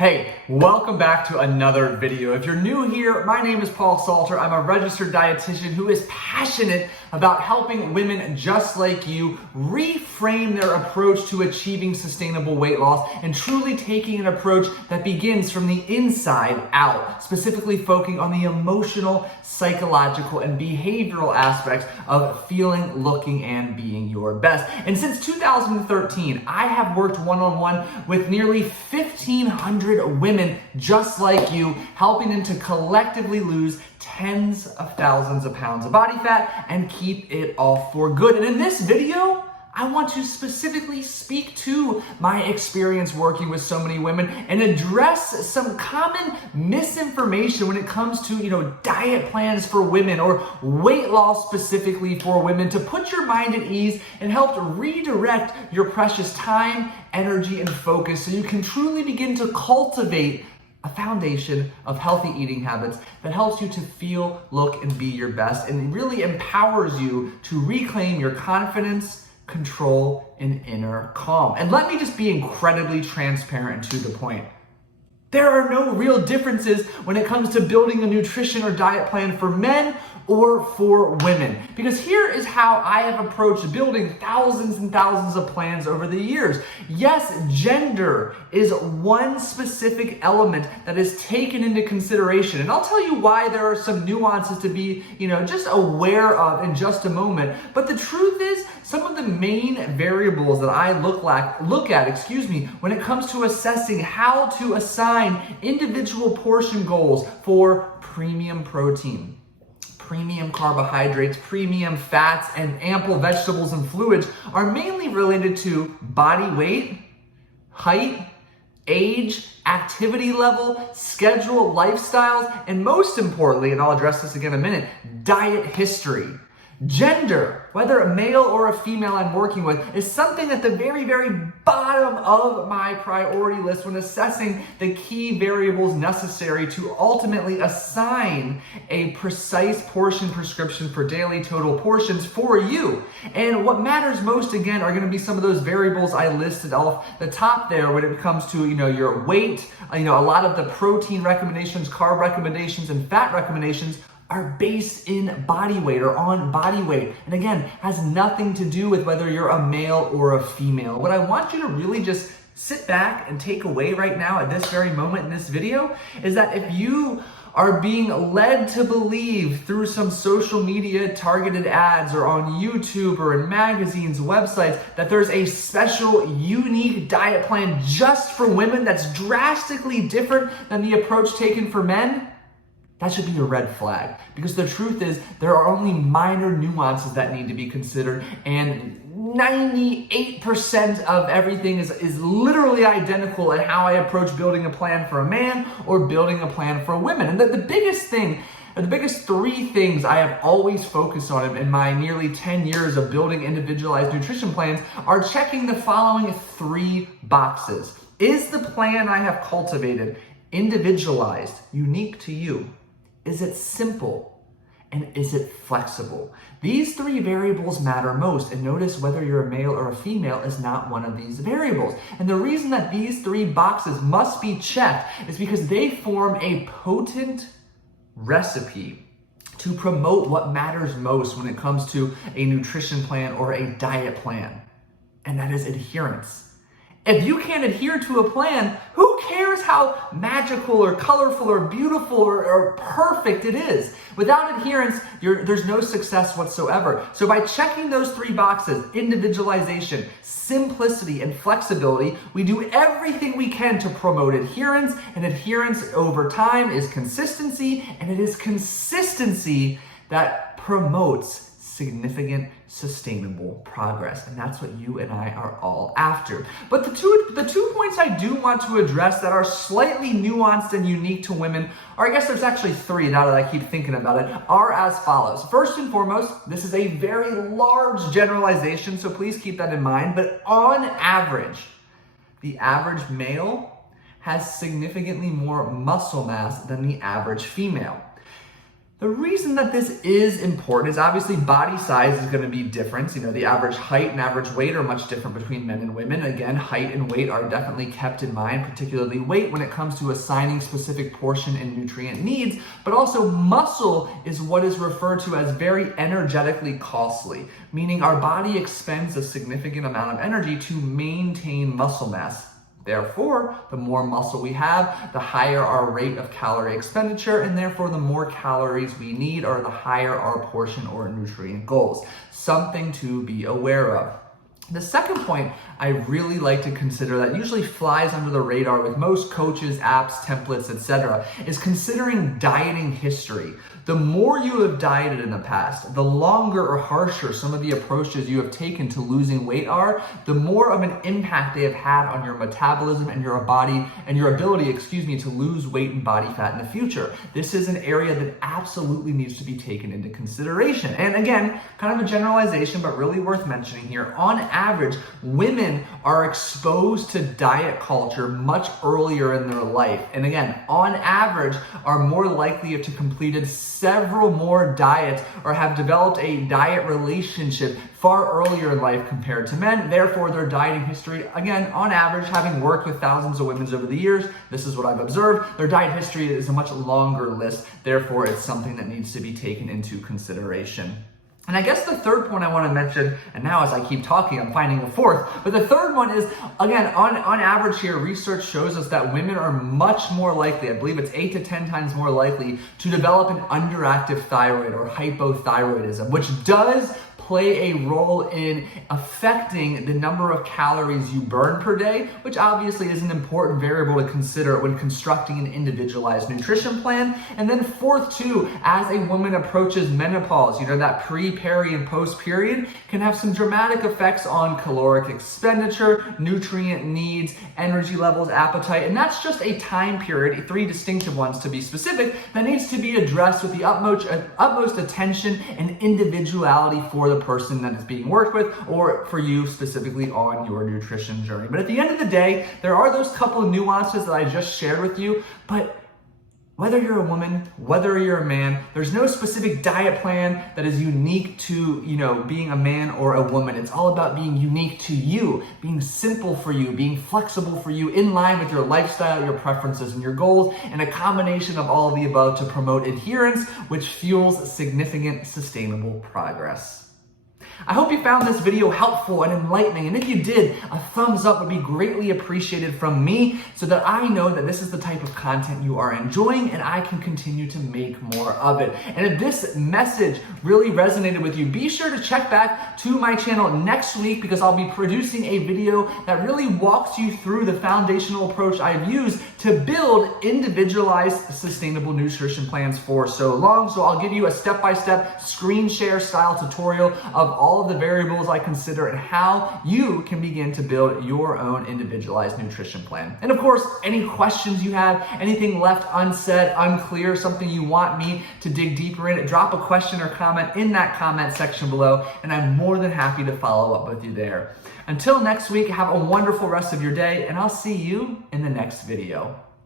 Hey, welcome back to another video. If you're new here, my name is Paul Salter. I'm a registered dietitian who is passionate about helping women just like you reframe their approach to achieving sustainable weight loss and truly taking an approach that begins from the inside out, specifically focusing on the emotional, psychological, and behavioral aspects of feeling, looking, and being your best. And since 2013, I have worked one-on-one with nearly 1,500 women just like you, helping them to collectively lose tens of thousands of pounds of body fat and keep it off for good. And in this video, I want to specifically speak to my experience working with so many women and address some common misinformation when it comes to, diet plans for women or weight loss specifically for women, to put your mind at ease and help to redirect your precious time, energy, and focus so you can truly begin to cultivate a foundation of healthy eating habits that helps you to feel, look, and be your best and really empowers you to reclaim your confidence, control, and inner calm. And let me just be incredibly transparent and to the point. There are no real differences when it comes to building a nutrition or diet plan for men or for women. Because here is how I have approached building thousands and thousands of plans over the years. Yes, gender is one specific element that is taken into consideration. And I'll tell you why there are some nuances to be, just aware of in just a moment. But the truth is, some of the main variables that I look at, when it comes to assessing how to assign individual portion goals for premium protein, premium carbohydrates, premium fats, and ample vegetables and fluids are mainly related to body weight, height, age, activity level, schedule, lifestyles, and most importantly, and I'll address this again in a minute, diet history. Gender, whether a male or a female I'm working with, is something at the very, very bottom of my priority list when assessing the key variables necessary to ultimately assign a precise portion prescription for daily total portions for you. And what matters most, again, are going to be some of those variables I listed off the top there when it comes to, your weight, a lot of the protein recommendations, carb recommendations, and fat recommendations are based in body weight or on body weight. And again, has nothing to do with whether you're a male or a female. What I want you to really just sit back and take away right now at this very moment in this video is that if you are being led to believe through some social media targeted ads or on YouTube or in magazines, websites, that there's a special, unique diet plan just for women that's drastically different than the approach taken for men, that should be a red flag, because the truth is there are only minor nuances that need to be considered, and 98% of everything is literally identical in how I approach building a plan for a man or building a plan for women. And the biggest thing, or the biggest three things I have always focused on in my nearly 10 years of building individualized nutrition plans are checking the following three boxes. Is the plan I have cultivated individualized, unique to you? Is it simple? And is it flexible? These three variables matter most, and notice whether you're a male or a female is not one of these variables. And the reason that these three boxes must be checked is because they form a potent recipe to promote what matters most when it comes to a nutrition plan or a diet plan, and that is adherence. If you can't adhere to a plan, who cares how magical or colorful or beautiful or perfect it is? Without adherence, there's no success whatsoever. So by checking those three boxes, individualization, simplicity, and flexibility, we do everything we can to promote adherence, and adherence over time is consistency, and it is consistency that promotes significant, sustainable progress. And that's what you and I are all after. But the two points I do want to address that are slightly nuanced and unique to women, or I guess there's actually three now that I keep thinking about it, are as follows. First and foremost, this is a very large generalization, so please keep that in mind, but on average, the average male has significantly more muscle mass than the average female. The reason that this is important is obviously body size is going to be different. You know, the average height and average weight are much different between men and women. Again, height and weight are definitely kept in mind, particularly weight when it comes to assigning specific portion and nutrient needs, but also muscle is what is referred to as very energetically costly, meaning our body expends a significant amount of energy to maintain muscle mass. Therefore, the more muscle we have, the higher our rate of calorie expenditure, and therefore the more calories we need, or the higher our portion or nutrient goals. Something to be aware of. The second point I really like to consider that usually flies under the radar with most coaches, apps, templates, etc., is considering dieting history. The more you have dieted in the past, the longer or harsher some of the approaches you have taken to losing weight are, the more of an impact they have had on your metabolism and your body and your ability, to lose weight and body fat in the future. This is an area that absolutely needs to be taken into consideration. And again, kind of a generalization, but really worth mentioning here. On average, women are exposed to diet culture much earlier in their life. And again, on average, are more likely to completed several more diets or have developed a diet relationship far earlier in life compared to men. Therefore, their dieting history, again, on average, having worked with thousands of women over the years, this is what I've observed, their diet history is a much longer list. Therefore, it's something that needs to be taken into consideration. And I guess the third point I want to mention, and now as I keep talking, I'm finding a fourth, but the third one is, again, on average here, research shows us that women are much more likely, I believe it's 8 to 10 times more likely to develop an underactive thyroid or hypothyroidism, which does play a role in affecting the number of calories you burn per day, which obviously is an important variable to consider when constructing an individualized nutrition plan. And then fourth too, as a woman approaches menopause, that pre, peri, and post period can have some dramatic effects on caloric expenditure, nutrient needs, energy levels, appetite, and that's just a time period, 3 distinctive ones to be specific, that needs to be addressed with the utmost attention and individuality for the person that is being worked with, or for you specifically on your nutrition journey. But at the end of the day, there are those couple of nuances that I just shared with you, but whether you're a woman, whether you're a man, there's no specific diet plan that is unique to, being a man or a woman. It's all about being unique to you, being simple for you, being flexible for you, in line with your lifestyle, your preferences, and your goals, and a combination of all of the above to promote adherence, which fuels significant, sustainable progress. I hope you found this video helpful and enlightening, and if you did, a thumbs up would be greatly appreciated from me so that I know that this is the type of content you are enjoying and I can continue to make more of it. And if this message really resonated with you, be sure to check back to my channel next week because I'll be producing a video that really walks you through the foundational approach I've used to build individualized sustainable nutrition plans for so long. So I'll give you a step-by-step screen share style tutorial of all of the variables I consider and how you can begin to build your own individualized nutrition plan. And of course, any questions you have, anything left unsaid, unclear, something you want me to dig deeper in, drop a question or comment in that comment section below, and I'm more than happy to follow up with you there. Until next week, have a wonderful rest of your day, and I'll see you in the next video.